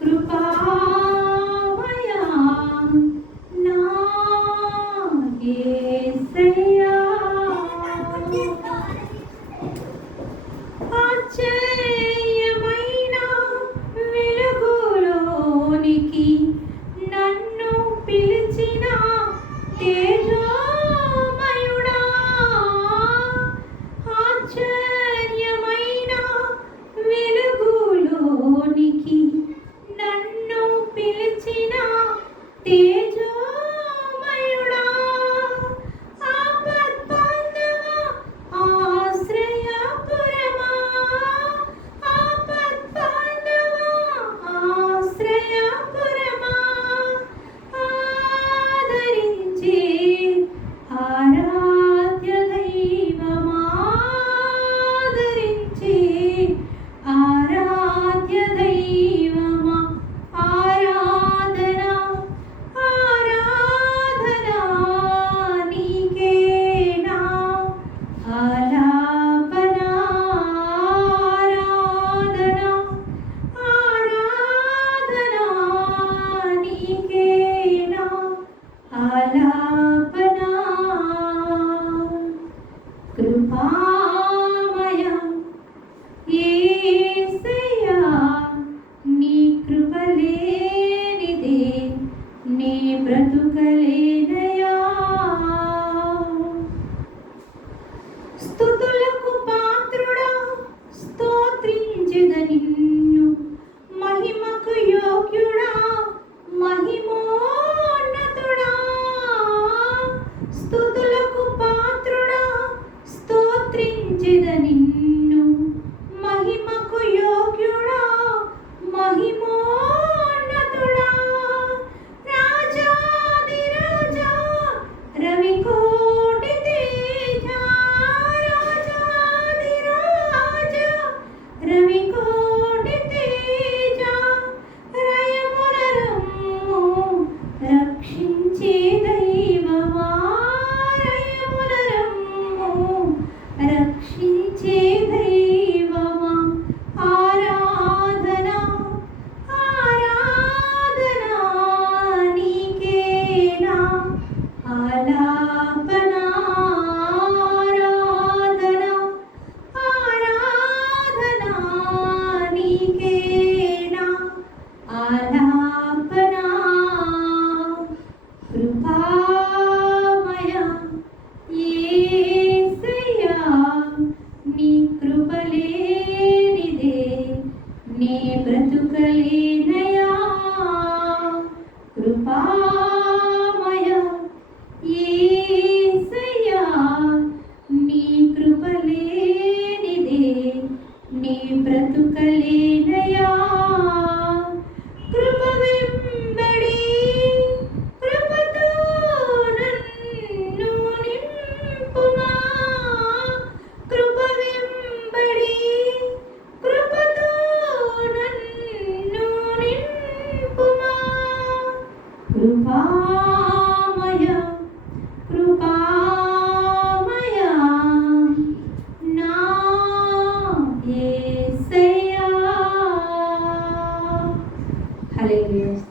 कृपावया नागेशय Allah. 记得你。name కృపామయ కృపామయ నా యేసయ్యా హల్లెలూయా.